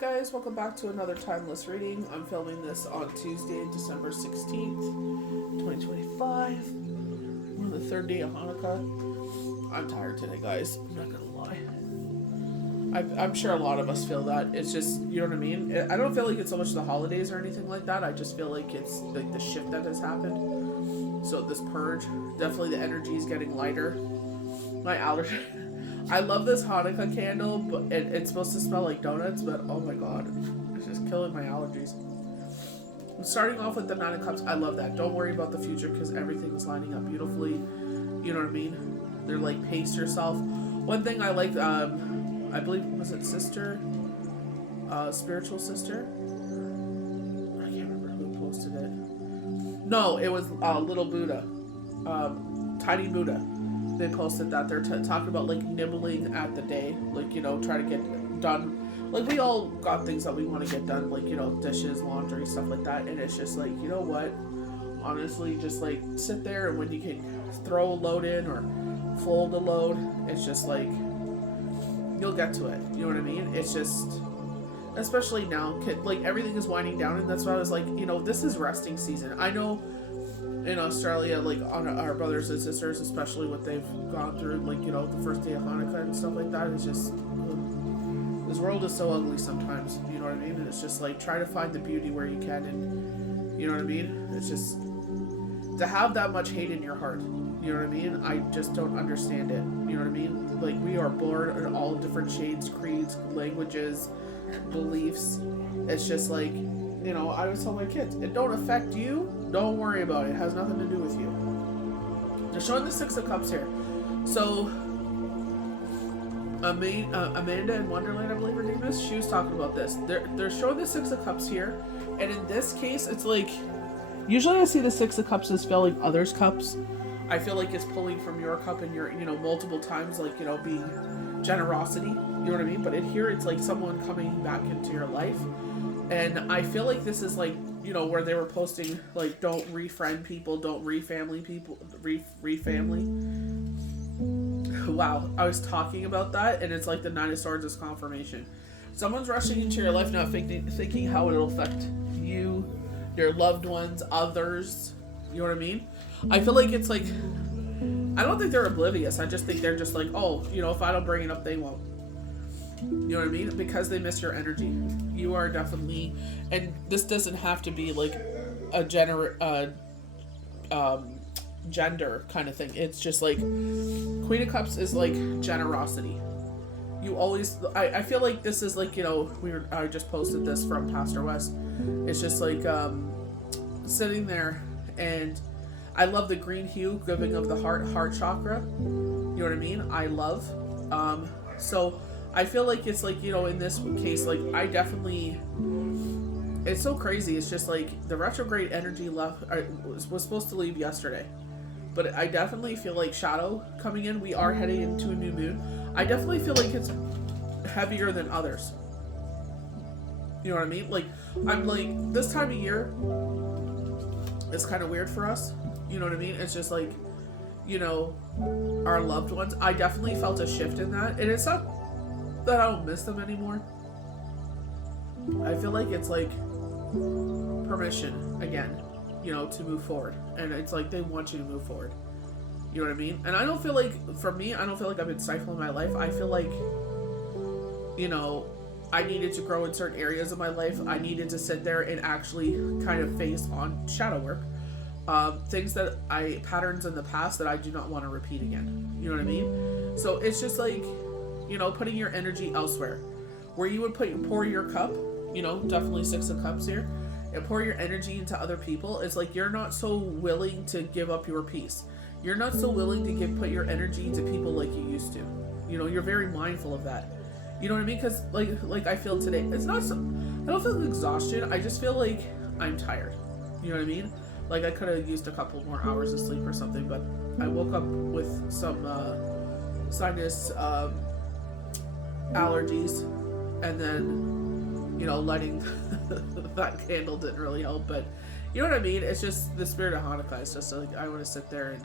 guys, welcome back to another timeless reading. I'm filming this on Tuesday, December 16th, 2025. We're on the third day of Hanukkah. I'm tired today, guys. I'm not gonna lie. I'm sure a lot of us feel that. It's just, you know what I mean? I don't feel like it's so much the holidays or anything like that. I just feel like it's like the shift that has happened. So this purge, definitely the energy is getting lighter. My allergy. I love this Hanukkah candle, but it's supposed to smell like donuts, but oh my god, it's just killing my allergies. I'm starting off with the Nine of Cups. I love that. Don't worry about the future because everything is lining up beautifully. You know what I mean? They're like, pace yourself. One thing I like, I believe, was it Sister? Spiritual Sister? I can't remember who posted it. No, it was Little Buddha. Tiny Buddha. They posted that they're talking about like nibbling at the day, like, you know, try to get done. Like, we all got things that we want to get done, like, you know, dishes, laundry, stuff like that. And it's just like, you know what? Honestly, just like sit there, and when you can throw a load in or fold a load, it's just like you'll get to it. You know what I mean? It's just, especially now, like everything is winding down, and that's why I was like, you know, this is resting season. I know. In Australia, like on our brothers and sisters, especially what they've gone through, like, you know, the first day of Hanukkah and stuff like that, is just, this world is so ugly sometimes, you know what I mean? And it's just like, try to find the beauty where you can, and you know what I mean? It's just, to have that much hate in your heart, you know what I mean? I just don't understand it, you know what I mean? Like, we are born in all different shades, creeds, languages, beliefs. It's just like, you know, I always tell my kids, it don't affect you, don't worry about it. It has nothing to do with you. They're showing the Six of Cups here. So, Amanda in Wonderland, I believe her name is, she was talking about this. They're showing the Six of Cups here, and in this case, it's like, usually I see the Six of Cups as filling others' cups. I feel like it's pulling from your cup and your, you know, multiple times, like, you know, being generosity, you know what I mean? But in here, it's like someone coming back into your life. And I feel like this is like, you know, where they were posting, like, don't refriend people, don't refamily people, refamily. Wow, I was talking about that, and it's like the Nine of Swords is confirmation. Someone's rushing into your life now, thinking how it'll affect you, your loved ones, others, you know what I mean? I feel like it's like, I don't think they're oblivious, I just think they're just like, oh, you know, if I don't bring it up, they won't. You know what I mean? Because they miss your energy. You are definitely, and this doesn't have to be like a gender kind of thing. It's just like, Queen of Cups is like generosity. You always, I feel like this is like, you know, I just posted this from Pastor West. It's just like sitting there, and I love the green hue, giving of the heart chakra. You know what I mean? I love. So I feel like it's like, you know, in this case, like, I definitely, it's so crazy. It's just like the retrograde energy was supposed to leave yesterday, but I definitely feel like shadow coming in. We are heading into a new moon. I definitely feel like it's heavier than others. You know what I mean? Like, I'm like, this time of year, it's kind of weird for us. You know what I mean? It's just like, you know, our loved ones. I definitely felt a shift in that, and it's not that I don't miss them anymore. I feel like it's like permission again, you know, to move forward, and it's like they want you to move forward. You know what I mean? And I don't feel like, for me, I don't feel like I've been stifling my life. I feel like, you know, I needed to grow in certain areas of my life. I needed to sit there and actually kind of face on shadow work. Things that patterns in the past that I do not want to repeat again. You know what I mean? So it's just like, you know, putting your energy elsewhere. Where you would pour your cup, you know, definitely Six of Cups here, and pour your energy into other people. It's like you're not so willing to give up your peace. You're not so willing to put your energy into people like you used to. You know, you're very mindful of that. You know what I mean? Because like I feel today, it's not so, I don't feel exhaustion. I just feel like I'm tired. You know what I mean? Like, I could have used a couple more hours of sleep or something, but I woke up with some sinus allergies, and then, you know, lighting that candle didn't really help. But you know what I mean? It's just the spirit of Hanukkah. It's just like, I want to sit there and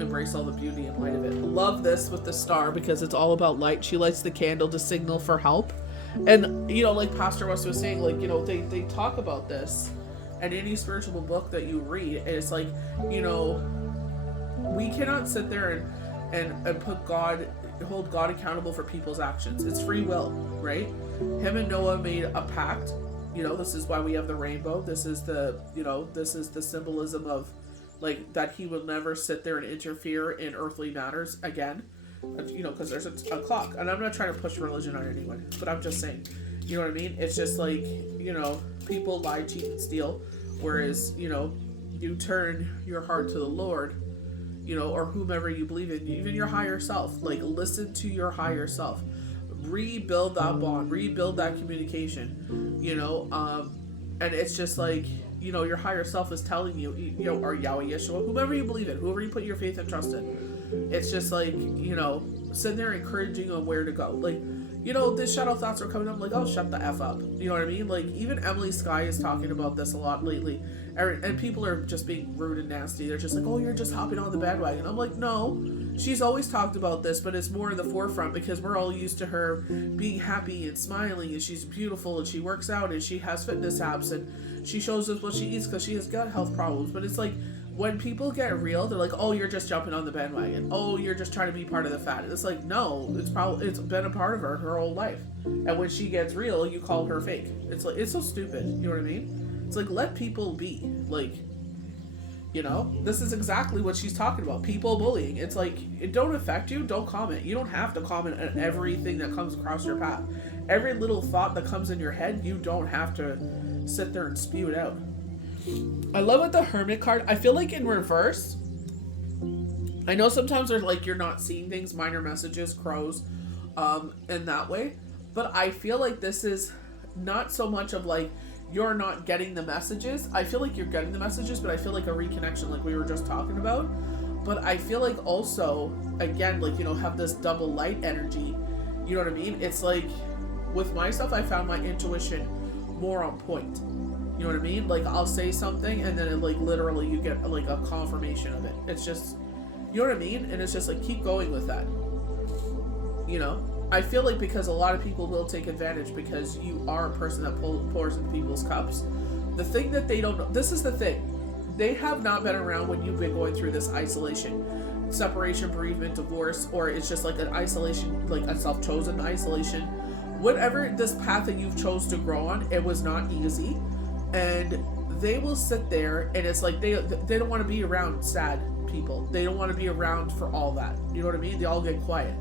embrace all the beauty and light of it. Love this with the star because it's all about light. She lights the candle to signal for help. And, you know, like Pastor West was saying, like, you know, they talk about this, and any spiritual book that you read, and it's like, you know, we cannot sit there and put God, hold God accountable for people's actions. It's free will, right? Him and Noah made a pact. You know, this is why we have the rainbow. This is the, you know, this is the symbolism of, like, that he will never sit there and interfere in earthly matters again. You know, because there's a clock. And I'm not trying to push religion on anyone, but I'm just saying, you know what I mean? It's just like, you know, people lie, cheat, and steal. Whereas, you know, you turn your heart to the Lord, you know, or whomever you believe in, even your higher self. Like, listen to your higher self. Rebuild that bond, rebuild that communication, you know, and it's just like, you know, your higher self is telling you, you know, or Yahweh, Yeshua, whomever you believe in, whoever you put your faith and trust in, it's just like, you know, sitting there encouraging you on where to go. Like, you know, these shadow thoughts are coming up, like, oh, shut the F up. You know what I mean? Like, even Emily Sky is talking about this a lot lately. And people are just being rude and nasty. They're just like, oh, you're just hopping on the bandwagon. I'm like, no. She's always talked about this, but it's more in the forefront because we're all used to her being happy and smiling, and she's beautiful, and she works out, and she has fitness apps, and she shows us what she eats because she has gut health problems. But it's like, when people get real, they're like, oh, you're just jumping on the bandwagon. Oh, you're just trying to be part of the fad. It's like, no, it's been a part of her whole life. And when she gets real, you call her fake. It's like, it's so stupid. You know what I mean? It's like, let people be. Like, you know, this is exactly what she's talking about. People bullying. It's like, it don't affect you, don't comment. You don't have to comment on everything that comes across your path. Every little thought that comes in your head, you don't have to sit there and spew it out. I love with the Hermit card. I feel like in reverse, I know sometimes there's like, you're not seeing things, minor messages, crows, in that way. But I feel like this is not so much of like, you're not getting the messages. I feel like you're getting the messages, but I feel like a reconnection, like we were just talking about. But I feel like also, again, like, you know, have this double light energy. You know what I mean? It's like, with myself, I found my intuition more on point. You know what I mean? Like, I'll say something, and then it, like, literally you get, like, a confirmation of it. It's just, you know what I mean? And it's just, like, keep going with that. You know? I feel like because a lot of people will take advantage because you are a person that pours into people's cups. The thing that they don't know, this is the thing. They have not been around when you've been going through this isolation, separation, bereavement, divorce, or it's just like an isolation, like a self-chosen isolation. Whatever this path that you've chose to grow on, it was not easy. And they will sit there and it's like they don't want to be around sad people. They don't want to be around for all that. You know what I mean? They all get quiet.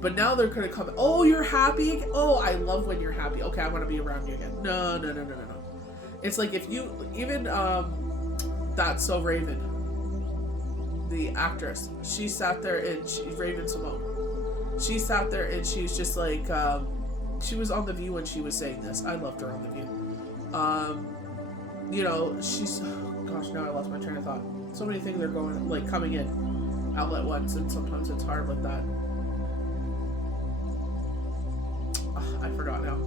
But now they're going to come, oh, you're happy? Oh, I love when you're happy. Okay, I want to be around you again. No. It's like if you, even That's So Raven, the actress, she sat there and Raven Simone, she sat there and she's just like, she was on The View when she was saying this. I loved her on The View. You know, she's, gosh, now I lost my train of thought. So many things are going, like, coming in out at once, and sometimes it's hard like that. I forgot now.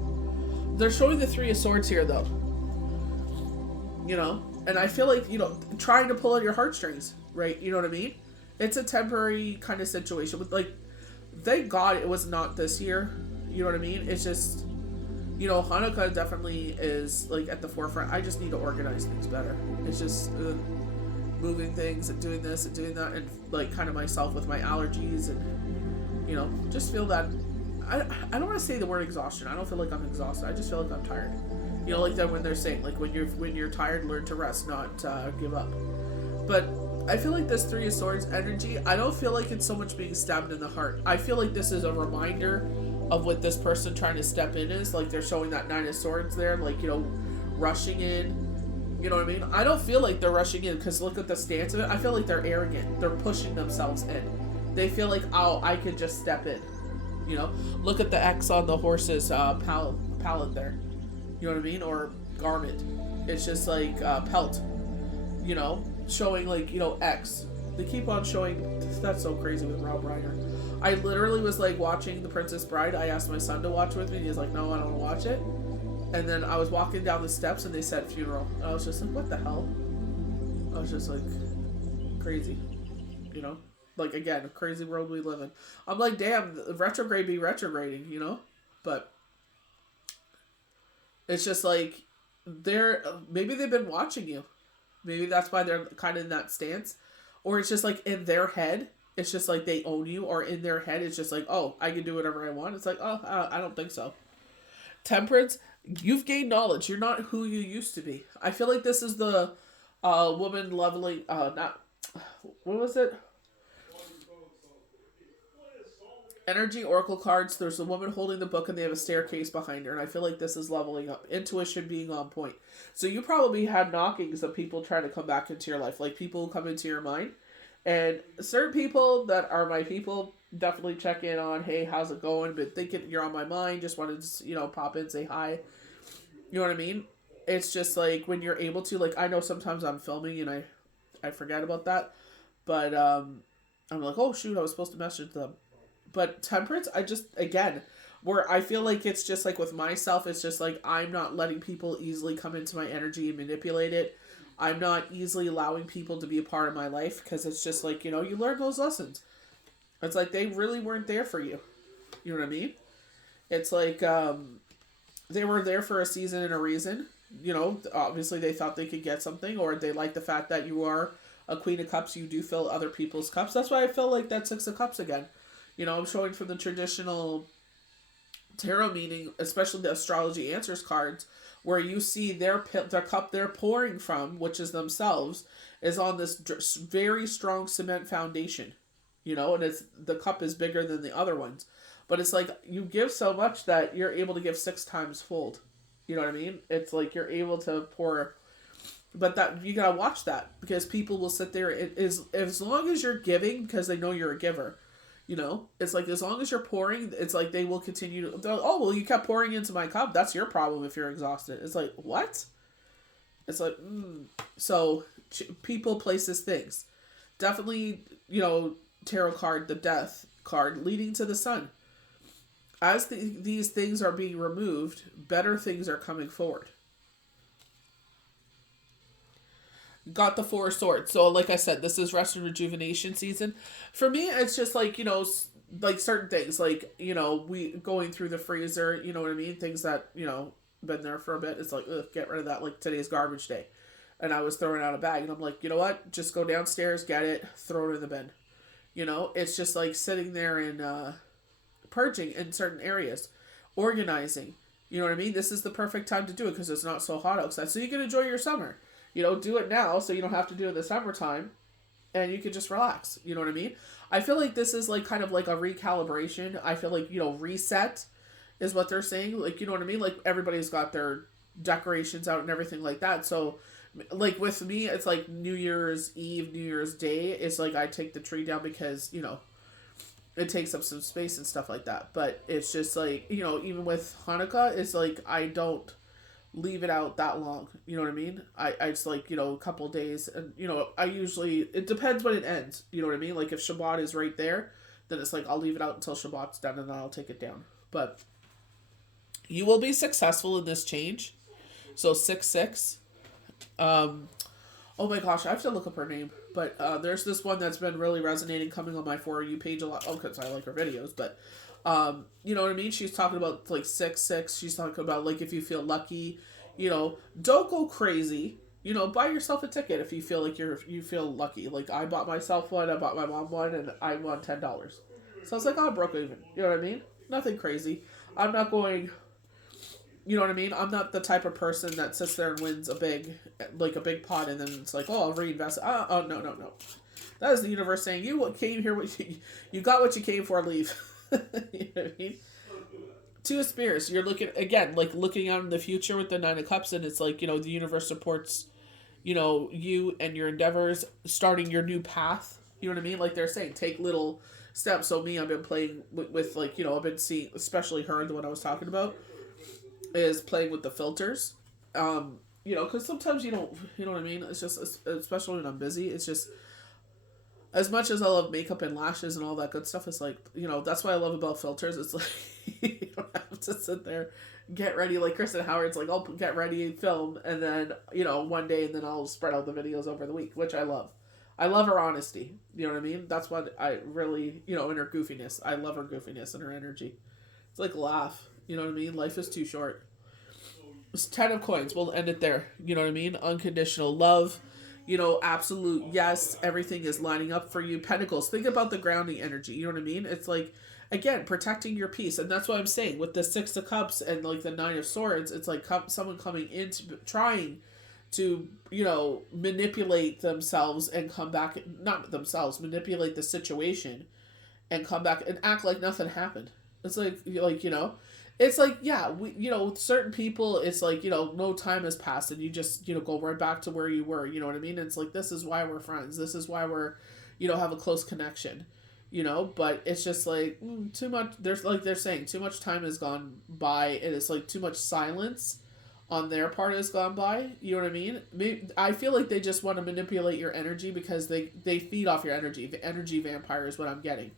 They're showing the Three of Swords here, though. You know? And I feel like, you know, trying to pull at your heartstrings, right? You know what I mean? It's a temporary kind of situation. With, like, thank God it was not this year. You know what I mean? It's just, you know, Hanukkah definitely is, like, at the forefront. I just need to organize things better. It's just moving things and doing this and doing that. And, like, kind of myself with my allergies and, you know, just feel that. I don't want to say the word exhaustion. I don't feel like I'm exhausted. I just feel like I'm tired. You know, like that when they're saying, like, when you're tired, learn to rest, not give up. But I feel like this Three of Swords energy, I don't feel like it's so much being stabbed in the heart. I feel like this is a reminder of what this person trying to step in is. Like, they're showing that Nine of Swords there, like, you know, rushing in. You know what I mean? I don't feel like they're rushing in because look at the stance of it. I feel like they're arrogant. They're pushing themselves in. They feel like, oh, I could just step in. You know, look at the X on the horse's pallet there. You know what I mean? Or garment. It's just like pelt. You know, showing like, you know, X. They keep on showing. That's so crazy with Rob Reiner. I literally was like watching The Princess Bride. I asked my son to watch with me. And he was like, no, I don't want to watch it. And then I was walking down the steps and they said funeral. And I was just like, what the hell? I was just like, crazy. You know? Like, again, a crazy world we live in. I'm like, damn, retrograde be retrograding, you know? But It's just like maybe they've been watching you. Maybe that's why they're kind of in that stance. Or it's just like in their head, it's just like they own you, or in their head, it's just like, oh, I can do whatever I want. It's like, oh, I don't think so. Temperance, you've gained knowledge. You're not who you used to be. I feel like this is the woman leveling, not, what was it? Energy Oracle cards. There's a woman holding the book and they have a staircase behind her. And I feel like this is leveling up. Intuition being on point. So you probably had knockings of people trying to come back into your life. Like people who come into your mind. And certain people that are my people definitely check in on, hey, how's it going? But thinking you're on my mind. Just wanted to, pop in, say hi. You know what I mean? It's just like when you're able to, like, I know sometimes I'm filming and I forget about that. But I'm like, oh, shoot, I was supposed to message them. But temperance, where I feel like it's just like with myself, it's just like I'm not letting people easily come into my energy and manipulate it. I'm not easily allowing people to be a part of my life because it's just like, you learn those lessons. It's like they really weren't there for you. You know what I mean? It's like they were there for a season and a reason. Obviously they thought they could get something, or they like the fact that you are a Queen of Cups. You do fill other people's cups. That's why I feel like that Six of Cups again. I'm showing from the traditional tarot meaning, especially the astrology answers cards, where you see their cup they're pouring from, which is themselves, is on this very strong cement foundation. And the cup is bigger than the other ones. But it's like you give so much that you're able to give 6 times fold. You know what I mean? It's like you're able to pour. But that you gotta watch that, because people will sit there. It is as long as you're giving, because they know you're a giver. It's like as long as you're pouring, it's like they will continue to. Oh well, you kept pouring into my cup. That's your problem if you're exhausted. It's like what? It's like so people, places, things. Definitely, tarot card, the Death card, leading to the Sun. As these things are being removed, better things are coming forward. Got the 4 of Swords. So, like I said, this is rest and rejuvenation season. For me, it's just like, like certain things. Like, we going through the freezer, you know what I mean? Things that, been there for a bit. It's like, ugh, get rid of that. Like today's garbage day. And I was throwing out a bag. And I'm like, you know what? Just go downstairs, get it, throw it in the bin. It's just like sitting there and purging in certain areas. Organizing. You know what I mean? This is the perfect time to do it because it's not so hot outside. So you can enjoy your summer. Do it now so you don't have to do it in the summertime and you can just relax. You know what I mean? I feel like this is like kind of like a recalibration. I feel like, reset is what they're saying. Like, you know what I mean? Like everybody's got their decorations out and everything like that. So like with me, it's like New Year's Eve, New Year's Day. It's like I take the tree down because, it takes up some space and stuff like that. But it's just like, even with Hanukkah, it's like I don't leave it out that long. You know what I mean? I just like, a couple days. And, I usually, it depends when it ends. You know what I mean? Like if Shabbat is right there, then it's like I'll leave it out until Shabbat's done and then I'll take it down. But you will be successful in this change. So 6-6. Oh my gosh, I have to look up her name. But there's this one that's been really resonating, coming on my For You page a lot. Oh, because I like her videos. But you know what I mean? She's talking about like 6-6. She's talking about like if you feel lucky, don't go crazy. Buy yourself a ticket if you feel like you feel lucky. Like I bought myself one, I bought my mom one, and I won $10. So I was like, oh, I broke even. You know what I mean? Nothing crazy. I'm not going. You know what I mean? I'm not the type of person that sits there and wins a big pot and then it's like, oh, I'll reinvest. Oh, no. That is the universe saying, you came here, you got what you came for, leave. You know what I mean? 2 of Spears, you're looking out in the future with the 9 of Cups, and it's like, the universe supports, you and your endeavors, starting your new path. You know what I mean? Like they're saying, take little steps. So me, I've been playing with like, I've been seeing, especially her, the one I was talking about, is playing with the filters. Because sometimes you know what I mean? It's just, especially when I'm busy, it's just, as much as I love makeup and lashes and all that good stuff, it's like, that's what I love about filters. It's like, you don't have to sit there, get ready, like Kristen Howard's like, I'll get ready and film, and then, one day, and then I'll spread out the videos over the week, which I love. I love her honesty. You know what I mean? That's what I really, in her goofiness. I love her goofiness and her energy. It's like laugh. You know what I mean? Life is too short. It's 10 of coins. We'll end it there. You know what I mean? Unconditional love. Absolute yes. Everything is lining up for you. Pentacles. Think about the grounding energy. You know what I mean? It's like, again, protecting your peace. And that's what I'm saying. With the Six of Cups and like the Nine of Swords, it's like someone coming into trying to, manipulate themselves and come back. Not themselves, manipulate the situation and come back and act like nothing happened. It's it's like, yeah, with certain people, it's like, no time has passed and you just, go right back to where you were, you know what I mean? It's like, this is why we're friends. This is why we're, have a close connection, but it's just like too much. There's like, they're saying too much time has gone by and it's like too much silence on their part has gone by. You know what I mean? I feel like they just want to manipulate your energy because they feed off your energy. The energy vampire is what I'm getting.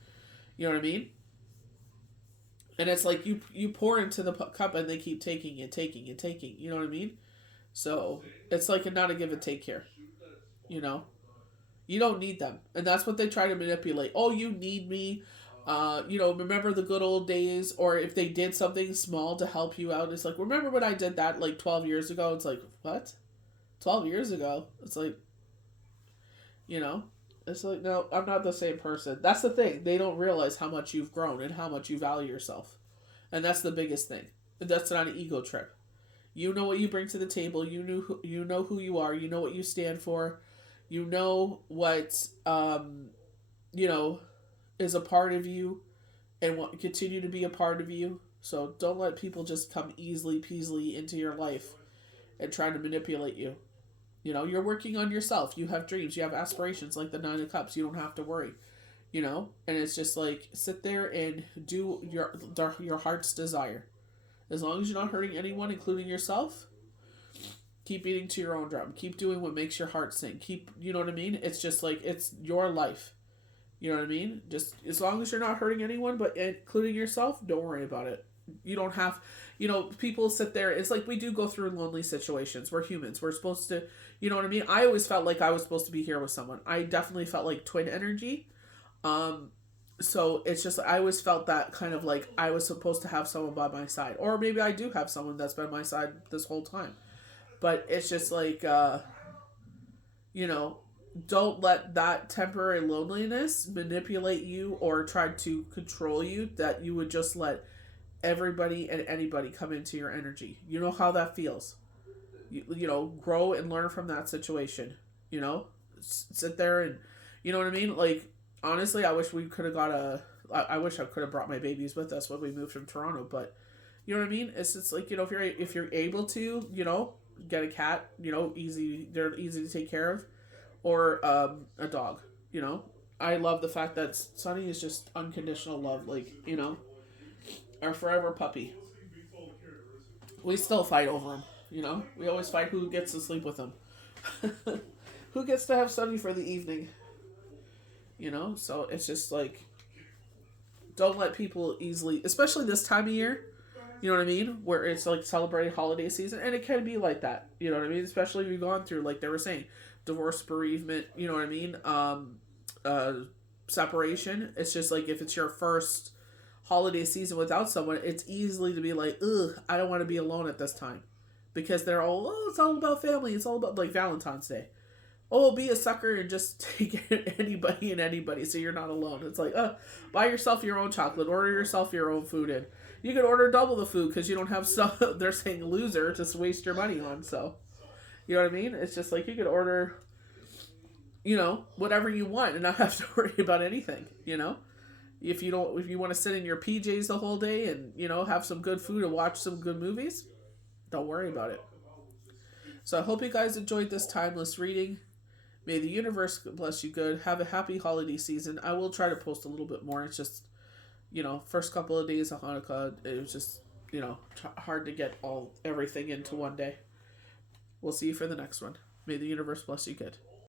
You know what I mean? And it's like you pour into the cup and they keep taking and taking and taking. You know what I mean? So it's like not a give and take here. You know? You don't need them. And that's what they try to manipulate. Oh, you need me. Remember the good old days? Or if they did something small to help you out, it's like, remember when I did that like 12 years ago? It's like, what? 12 years ago? It's like, It's like, no, I'm not the same person. That's the thing. They don't realize how much you've grown and how much you value yourself. And that's the biggest thing. That's not an ego trip. You know what you bring to the table. You know who you are. You know what you stand for. You know what, is a part of you and will continue to be a part of you. So don't let people just come easily peasily into your life and try to manipulate you. You're working on yourself. You have dreams. You have aspirations like the Nine of Cups. You don't have to worry. And it's just like sit there and do your heart's desire. As long as you're not hurting anyone, including yourself, keep beating to your own drum. Keep doing what makes your heart sing. You know what I mean? It's just like, it's your life. You know what I mean? Just as long as you're not hurting anyone, but including yourself, don't worry about it. You don't have, people sit there. It's like we do go through lonely situations. We're humans. We're supposed to, you know what I mean? I always felt like I was supposed to be here with someone. I definitely felt like twin energy. So it's just, I always felt that kind of like I was supposed to have someone by my side. Or maybe I do have someone that's by my side this whole time. But it's just like, don't let that temporary loneliness manipulate you or try to control you, that you would just let everybody and anybody come into your energy. You know how that feels. Grow and learn from that situation. Sit there and, you know what I mean? Like, honestly, I wish we could have I wish I could have brought my babies with us when we moved from Toronto, but you know what I mean? It's just like, if you're able to, get a cat, they're easy to take care of, or a dog. I love the fact that Sunny is just unconditional love, like, our forever puppy. We still fight over him, we always fight who gets to sleep with him. Who gets to have Sunny for the evening, so it's just like, don't let people easily, especially this time of year, you know what I mean? Where it's like celebrating holiday season, and it can be like that. You know what I mean? Especially if you've gone through, like they were saying, divorce, bereavement. You know what I mean? Separation. It's just like if it's your first holiday season without someone, it's easily to be like, ugh, I don't want to be alone at this time, because they're all, it's all about family. It's all about like Valentine's Day. Oh, be a sucker and just take anybody and anybody so you're not alone. It's like, buy yourself your own chocolate, order yourself your own food in. You could order double the food because you don't have stuff. They're saying loser to waste your money on. So, you know what I mean? It's just like you could order, whatever you want and not have to worry about anything. If you want to sit in your PJs the whole day and have some good food and watch some good movies, don't worry about it. So I hope you guys enjoyed this timeless reading. May the universe bless you good. Have a happy holiday season. I will try to post a little bit more. It's just, first couple of days of Hanukkah, it was just, hard to get everything into one day. We'll see you for the next one. May the universe bless you good.